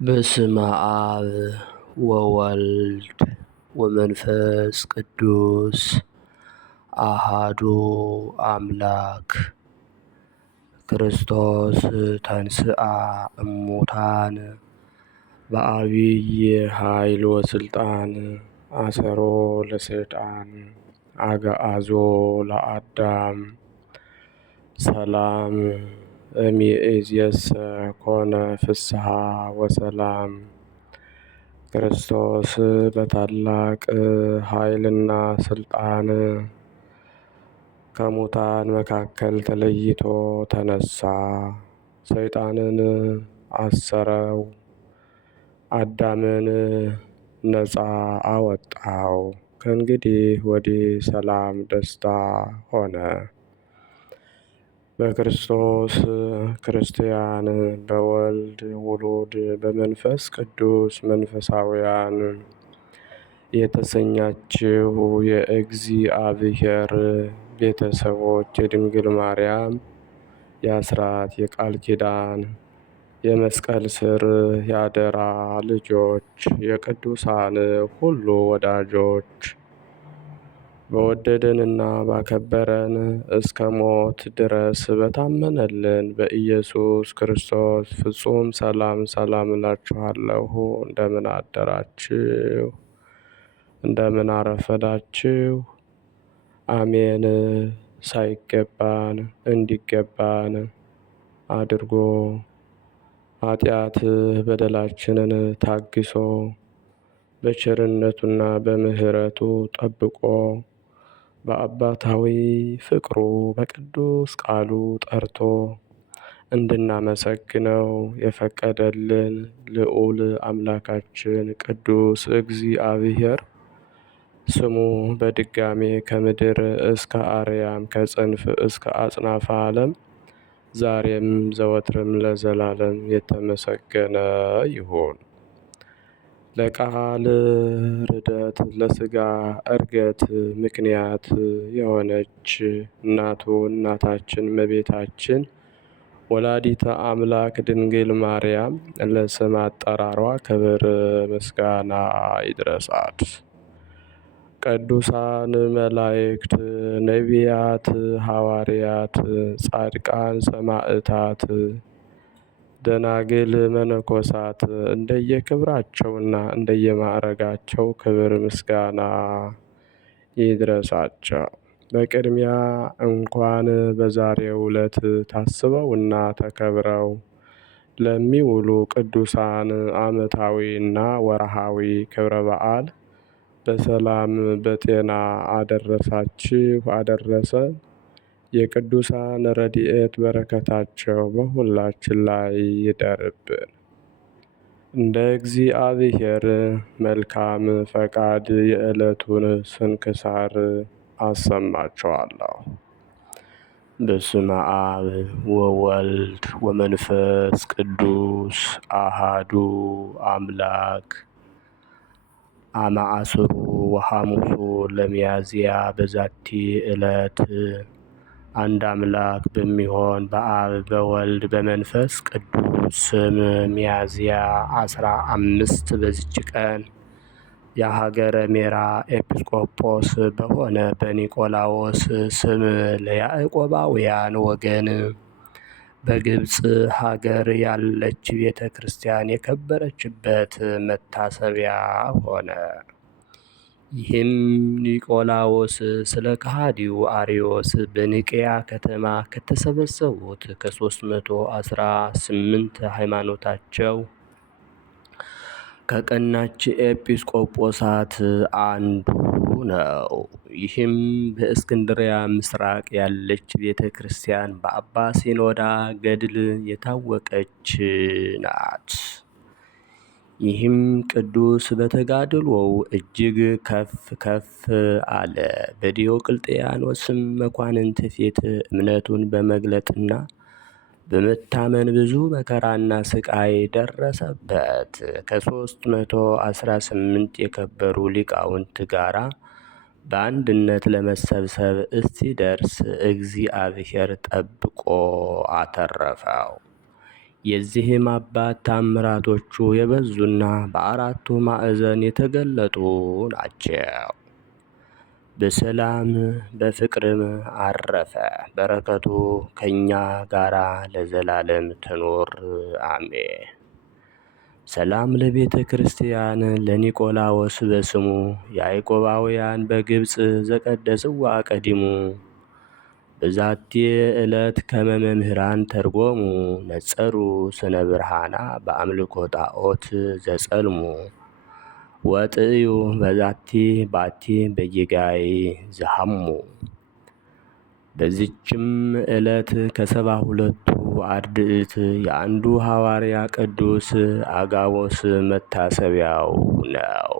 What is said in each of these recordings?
በስመ አብ ወወልድ ወመንፈስ ቅዱስ አሃዱ አምላክ። ክርስቶስ ተንሥአ እሙታን በዐቢይ ኃይል ወሥልጣን አሰሮ ለሰይጣን አግዓዞ ለአዳም። ሰላም እምይእዜሰ ኮነ ፍስሐ ወሰላም። ክርስቶስ በታላቅ ኃይልና ሥልጣን ከሙታን መካከል ተለይቶ ተነሣ። ሰይጣንን አሰረው፣ አዳምን ነፃ አወጣው። ከእንግዲህ ወዲህ ሰላም ደስታ ሆነ። በክርስቶስ ክርስቲያን፣ በወልድ ውሉድ፣ በመንፈስ ቅዱስ መንፈሳውያን የተሰኛችሁ የእግዚአብሔር ቤተሰቦች፣ የድንግል ማርያም የአስራት የቃል ኪዳን የመስቀል ስር ያደራ ልጆች፣ የቅዱሳን ሁሉ ወዳጆች፣ በወደደንና ባከበረን እስከ ሞት ድረስ በታመነልን በኢየሱስ ክርስቶስ ፍጹም ሰላም ሰላም እላችኋለሁ። እንደምን አደራችሁ? እንደምን አረፈዳችሁ? አሜን። ሳይገባን እንዲገባን አድርጎ ኃጢአት በደላችንን ታግሶ በቸርነቱና በምሕረቱ ጠብቆ በአባታዊ ፍቅሩ በቅዱስ ቃሉ ጠርቶ እንድናመሰግነው የፈቀደልን ልዑል አምላካችን ቅዱስ እግዚአብሔር ስሙ በድጋሜ ከምድር እስከ አርያም ከጽንፍ እስከ አጽናፈ ዓለም ዛሬም ዘወትርም ለዘላለም የተመሰገነ ይሁን። ለቃል ርደት ለሥጋ ዕርገት ምክንያት የሆነች እናታችን እመቤታችን ወላዲተ አምላክ ድንግል ማርያም ለስም አጠራሯ ክብር ምስጋና ይድረሳት። ቅዱሳን መላእክት፣ ነቢያት፣ ሐዋርያት፣ ጻድቃን፣ ሰማዕታት፣ ደናግል፣ መነኮሳት እንደየክብራቸውና እንደየማዕረጋቸው ክብር ምስጋና ይድረሳቸው። በቅድሚያ እንኳን በዛሬው ዕለት ታስበውና ተከብረው ለሚውሉ ቅዱሳን ዓመታዊና ወርሃዊ ክብረ በዓል በሰላም በጤና አደረሳችሁ አደረሰን። የቅዱሳን ረድኤት በረከታቸው በሁላችን ላይ ይደርብን። እንደ እግዚአብሔር መልካም ፈቃድ የዕለቱን ስንክሳር አሰማችኋለሁ። በስመ አብ ወወልድ ወመንፈስ ቅዱስ አሃዱ አምላክ። አመ-ዐሥሩ ወሐሙሱ ለሚያዝያ በዛቲ ዕለት። አንድ አምላክ በሚሆን በአብ በወልድ በመንፈስ ቅዱስ ስም ሚያዝያ 15 በዚች ቀን የሀገረ ሜራ ኤጲስቆጶስ በሆነ በኒቆላዎስ ስም ለያዕቆባውያን ወገን በግብፅ ሀገር ያለች ቤተ ክርስቲያን የከበረችበት መታሰቢያ ሆነ። ይህም ኒቆላዎስ ስለ ከሃዲው አርዮስ በኒቅያ ከተማ ከተሰበሰቡት ከ318 ሃይማኖታቸው ከቀናች ኤጲስቆጶሳት አንዱ ነው። ይህም በእስክንድርያ ምስራቅ ያለች ቤተ ክርስቲያን በአባ ሲኖዳ ገድል የታወቀች ናት። ይህም ቅዱስ በተጋድሎው እጅግ ከፍ ከፍ አለ። በዲዮቅልጥያኖስም መኳንንት ፊት እምነቱን በመግለጥና በመታመን ብዙ መከራና ስቃይ ደረሰበት። ከ318 የከበሩ ሊቃውንት ጋራ በአንድነት ለመሰብሰብ እስኪደርስ እግዚአብሔር ጠብቆ አተረፈው። የዚህም አባት ታምራቶቹ የበዙና በአራቱ ማዕዘን የተገለጡ ናቸው። በሰላም በፍቅርም አረፈ። በረከቱ ከእኛ ጋራ ለዘላለም ትኑር አሜን። ሰላም ለቤተ ክርስቲያን ለኒቆላዎስ በስሙ ያዕቆባውያን በግብፅ ዘቀደስዋ ቀዲሙ። በዛቲ ዕለት ከመ መምህራን ተርጎሙ ነጸሩ ስነ ብርሃና በአምልኮ ጣዖት ዘጸልሙ። ወጥዩ በዛቲ ባቲ በጌጋይ ዘሐሙ። በዚችም ዕለት ከ72ቱ አርድእት የአንዱ ሐዋርያ ቅዱስ አጋቦስ መታሰቢያው ነው።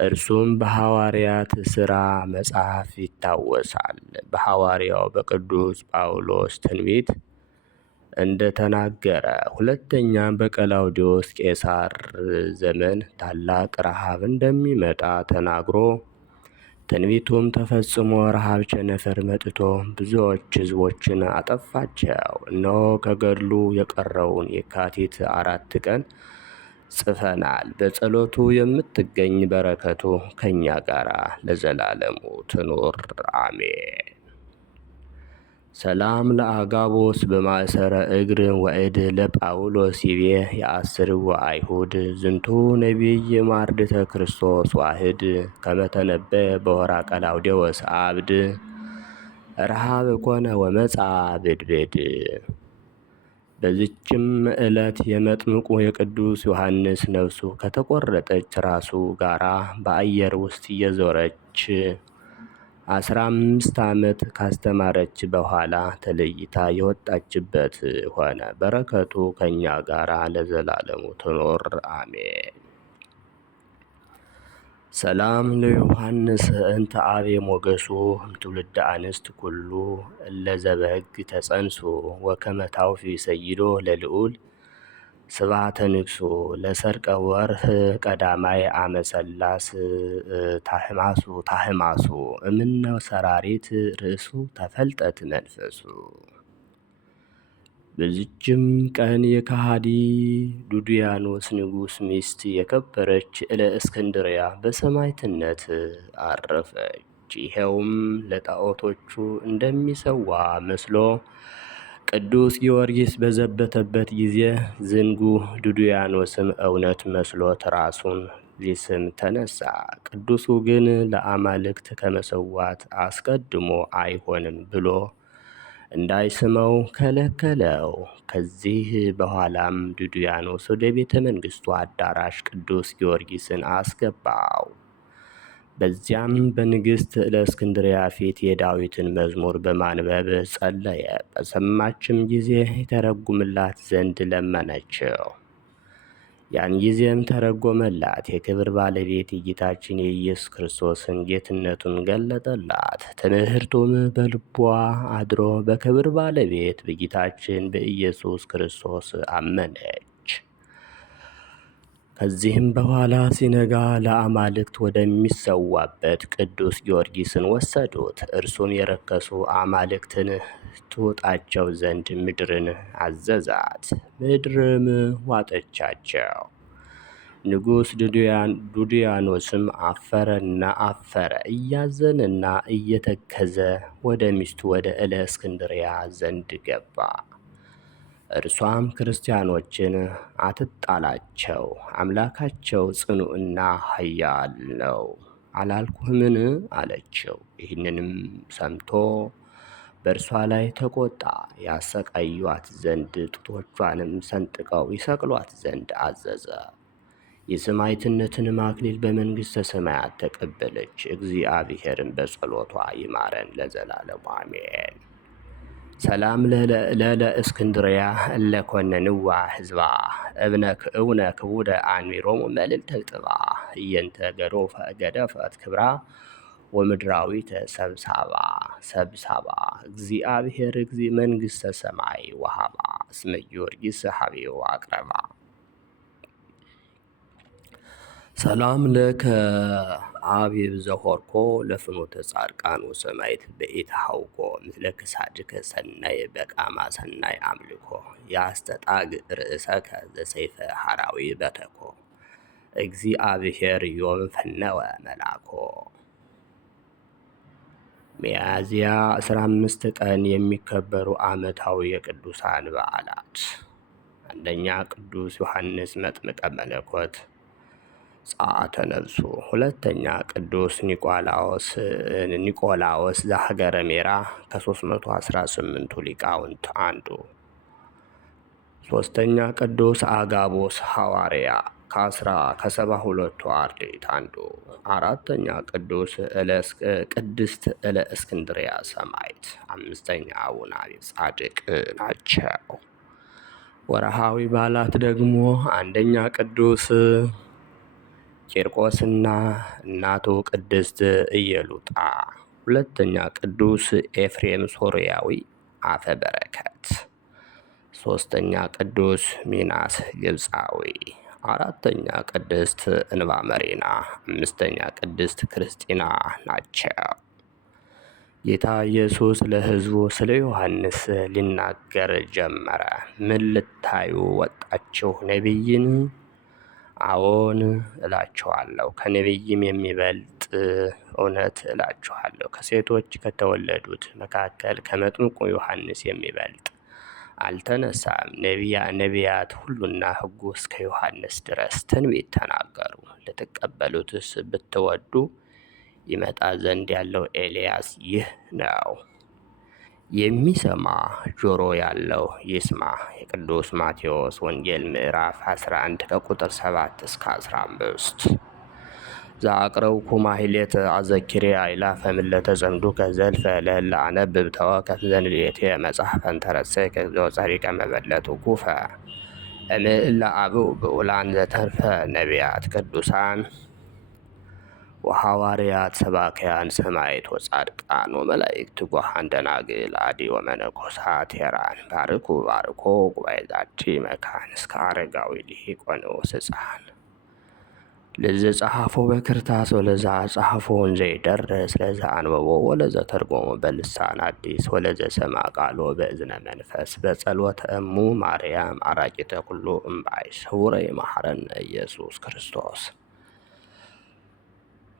እርሱም በሐዋርያት ሥራ መጽሐፍ ይታወሳል። በሐዋርያው በቅዱስ ጳውሎስ ትንቢት እንደተናገረ፣ ሁለተኛም በቀላውዴዎስ ቄሳር ዘመን ታላቅ ረሃብ እንደሚመጣ ተናግሮ፣ ትንቢቱም ተፈጽሞ ረሃብ ቸነፈር መጥቶ ብዙዎች ሕዝቦችን አጠፋቸው። እነሆ ከገድሉ የቀረውን የካቲት 4 ቀን ጽፈናል። በጸሎቱ የምትገኝ በረከቱ ከእኛ ጋር ለዘላለሙ ትኑር አሜን። ሰላም ለአጋቦስ በማእሰረ እግር ወእድ ለጳውሎስ ይቤ የአስርዎ አይሁድ ዝንቱ ነቢይ ማርድተ ክርስቶስ ዋህድ ከመተነበ በወራ ቀላውዴዎስ አብድ ረሃብ ኮነ ወመጻ ብድብድ። በዚችም ዕለት የመጥምቁ የቅዱስ ዮሐንስ ነፍሱ ከተቆረጠች ራሱ ጋራ በአየር ውስጥ እየዞረች 15 ዓመት ካስተማረች በኋላ ተለይታ የወጣችበት ሆነ። በረከቱ ከእኛ ጋር ለዘላለሙ ትኖር አሜን። ሰላም ለዮሐንስ እንተ አቤ ሞገሱ ትውልደ አንስት ኩሉ እለዘበሕግ ተጸንሱ ወከመ ታውፊ ሰይዶ ለልዑል ስብሐተ ንግሡ ለሰርቀ ወርህ ቀዳማይ አመሰላስ ታህማሱ እምነ ሰራሪት ርእሱ ተፈልጠት መንፈሱ። በዚችም ቀን የከሃዲ ዱድያኖስ ንጉሥ ሚስት የከበረች እለእስክንድርያ በሰማዕትነት አረፈች። ይኸውም ለጣዖቶቹ እንደሚሰዋ መስሎ ቅዱስ ጊዮርጊስ በዘበተበት ጊዜ ዝንጉ ዱድያኖስም እውነት መስሎት ራሱን ሊስም ተነሳ። ቅዱሱ ግን ለአማልክት ከመሰዋት አስቀድሞ አይሆንም ብሎ እንዳይስመው ከለከለው። ከዚህ በኋላም ዱድያኖስ ወደ ቤተ መንግሥቱ አዳራሽ ቅዱስ ጊዮርጊስን አስገባው። በዚያም በንግሥት እለእስክንድርያ ፊት የዳዊትን መዝሙር በማንበብ ጸለየ። በሰማችም ጊዜ የተረጉምላት ዘንድ ለመነችው። ያን ጊዜም ተረጎመላት። የክብር ባለቤት የጌታችን የኢየሱስ ክርስቶስን ጌትነቱን ገለጠላት። ትምህርቱም በልቧ አድሮ በክብር ባለቤት በጌታችን በኢየሱስ ክርስቶስ አመነች። ከዚህም በኋላ ሲነጋ ለአማልክት ወደሚሰዋበት ቅዱስ ጊዮርጊስን ወሰዱት። እርሱም የረከሱ አማልክትን ትውጣቸው ዘንድ ምድርን አዘዛት። ምድርም ዋጠቻቸው። ንጉሥ ዱድያኖስም አፈረ። እያዘነና እየተከዘ ወደ ሚስቱ ወደ እለእስክንድርያ ዘንድ ገባ። እርሷም ክርስቲያኖችን አትጣላቸው፣ አምላካቸው ጽኑዕና ኃያል ነው አላልኩህምን? አለችው። ይህንንም ሰምቶ በእርሷ ላይ ተቆጣ። ያሰቃዩአት ዘንድ ጡቶቿንም ሰንጥቀው ይሰቅሏት ዘንድ አዘዘ። የሰማዕትነትን አክሊል በመንግሥተ ሰማያት ተቀበለች። እግዚአብሔርን በጸሎቷ ይማረን ለዘላለሙ አሜን። ሰላም ለእስክንድርያ እለኮነንዋ ሕዝባ እብነ ክቡደ አንሚሮሙ መልዕልተ ጥባ እየንተ ገደፈት ክብራ ወምድራዊተ ሰብሳባ እግዚአብሔር መንግሥተ ሰማይ ወሃባ እስመ ጊዮርጊስ ሀቤው አቅረባ። ሰላም ለከ አብየብ ዘሆርኮ ለፍኖተ ጻድቃን ወሰማዕት በኢትሃውኮ ምስለ ክሳድከ ሰናይ በቃማ ሰናይ አምልኮ ያስተጣግ ርእሰከ ዘሰይፈ ሐራዊ በተኮ እግዚአብሔር ዮም ፈነወ መላኮ። ሚያዝያ 15 ቀን የሚከበሩ ዓመታዊ የቅዱሳን በዓላት፣ አንደኛ ቅዱስ ዮሐንስ መጥምቀ መለኮት ጸአተ ነፍሱ፣ ሁለተኛ ቅዱስ ኒቆላዎስ ዘሀገረ ሜራ ከ318ቱ ሊቃውንት አንዱ፣ ሶስተኛ ቅዱስ አጋቦስ ሐዋርያ ከ12ቱ አርድእት አንዱ፣ አራተኛ ቅድስት እለእስክንድርያ ሰማዕት፣ አምስተኛ አቡነ አብይ ጻድቅ ናቸው። ወርሃዊ በዓላት ደግሞ አንደኛ ቅዱስ ቂርቆስና እናቱ ቅድስት ኢየሉጣ፣ ሁለተኛ ቅዱስ ኤፍሬም ሶርያዊ አፈ በረከት፣ ሶስተኛ ቅዱስ ሚናስ ግብፃዊ፣ አራተኛ ቅድስት እንባ መሪና፣ አምስተኛ ቅድስት ክርስቲና ናቸው። ጌታ ኢየሱስ ለሕዝቡ ስለ ዮሐንስ ሊናገር ጀመረ። ምን ልታዩ ወጣችሁ? ነቢይን? አዎን እላችኋለሁ፣ ከነቢይም የሚበልጥ እውነት እላችኋለሁ፣ ከሴቶች ከተወለዱት መካከል ከመጥምቁ ዮሐንስ የሚበልጥ አልተነሳም። ነቢያት ሁሉና ሕጉ እስከ ዮሐንስ ድረስ ትንቢት ተናገሩ። ልትቀበሉትስ ብትወዱ ይመጣ ዘንድ ያለው ኤልያስ ይህ ነው። የሚሰማ ጆሮ ያለው ይስማ። የቅዱስ ማቴዎስ ወንጌል ምዕራፍ 11 ከቁጥር 7 እስከ 15። ዘአቅረብኩ ማሕሌተ አዘኪሬ አእላፈ እምእለ ተጸምዱከ ዘልፈ ለእለ አነብብ ተወከፍ ዘንዴቴ መጽሐፈ እንተረሰይከ እግዚኦ ጸሪቀ መበለት ውኩፈ እምእለ አብኡ ብዑላን ዘተርፈ ነቢያት ቅዱሳን ወሐዋርያት ሰባክያን ሰማዕት ወጻድቃን ወመላእክት ትጉሃን ደናግል አዲ ወመነኮሳት ሄራን ባርኩ ባርኮ ጉባኤ ዛቲ መካን እስከ አረጋዊ ሊቅ ወንዑስ ሕፃን ለዘ ጸሐፎ በክርታስ ወለዛ ጸሐፎ እንዘ ይደርስ ለዛ አንበቦ ወለዘ ተርጎሞ በልሳን አዲስ ወለዘ ሰማ ቃሎ በእዝነ መንፈስ በጸሎተ እሙ ማርያም አራቂተ ኩሉ እምባይስ ህውረይ መሐረነ ኢየሱስ ክርስቶስ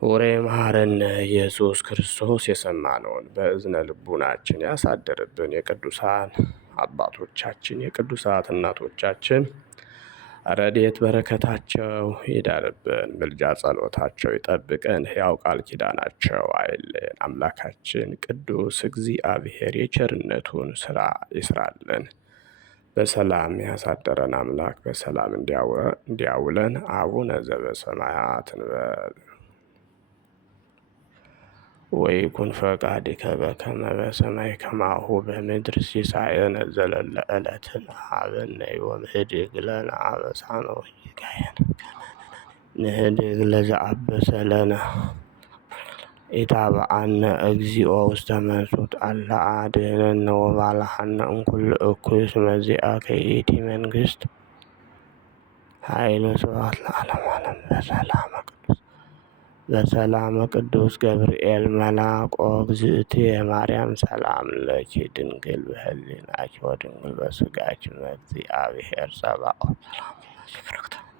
ወሬ መሐረነ ኢየሱስ ክርስቶስ። የሰማነውን በእዝነ ልቡናችን ያሳድርብን። የቅዱሳን አባቶቻችን የቅዱሳት እናቶቻችን ረድኤት በረከታቸው ይደርብን። ምልጃ ጸሎታቸው ይጠብቀን። ሕያው ቃል ኪዳናቸው አይለየን። አምላካችን ቅዱስ እግዚአብሔር የቸርነቱን ስራ ይስራልን። በሰላም ያሳደረን አምላክ በሰላም እንዲያውለን። አቡነ ዘበሰማያት እንበል። ወይኩን ፈቃድከ በከመ በሰማይ ከማሁ በምድር ሲሳየነ ዘለለ ዕለትነ ሀበነ ዮም ህድግ ለነ አበሳነ ወጌጋየነ ንህድግ ለዘአበሰ ለነ ኢታብአነ እግዚኦ ውስተ መንሱት አላ አድኅነነ ወባልሐነ እምኩሉ እኩይ እስመ ዚአከ ይእቲ መንግሥት ኃይል ወስብሐት ለዓለመ ዓለም። በሰላመ ቅዱስ ገብርኤል መልአክ እግዝእትየ ማርያም ሰላም ለኪ ድንግል በህሊናኪ ወድንግል በሥጋኪ እግዚአብሔር ጸባኦት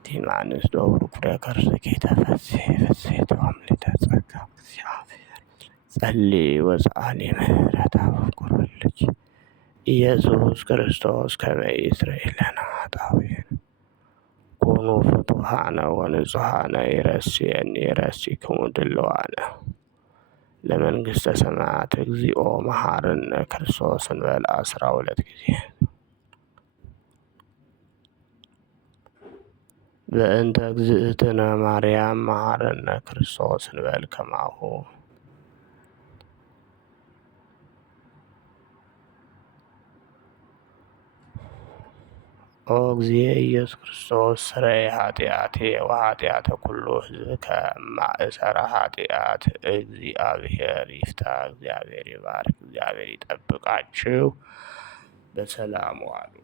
ቲማንስ ዶብሩ ኩረ ከርሥኪ ተፈሥሒ ፍሥሕት ወምልዕተ ጸጋ እግዚአብሔር ጸልዪ ወሰአሊ ምህረተ ወፍቁረልኪ ኢየሱስ ክርስቶስ ከመ ይስረይ ለነ ኃጣውኢነ ኮኑ ፍቱሐነ ወንጹሐነ ይረስየኒ ይረሲክሙ ድልዋነ ለመንግሥተ ሰማያት እግዚኦ መሐረነ ክርስቶስ እንበል 12 ጊዜ። በእንተ እግዝእትነ ማርያም መሐረነ ክርስቶስ እንበል ከማሁ። ኦ እግዚእ ኢየሱስ ክርስቶስ ስረይ ኃጢአቴ ወኃጢአተ ኩሉ ሕዝብ ከማእሰረ ኃጢአት እግዚአብሔር ይፍታ። እግዚአብሔር ይባርክ። እግዚአብሔር ይጠብቃችሁ። በሰላም ዋሉ።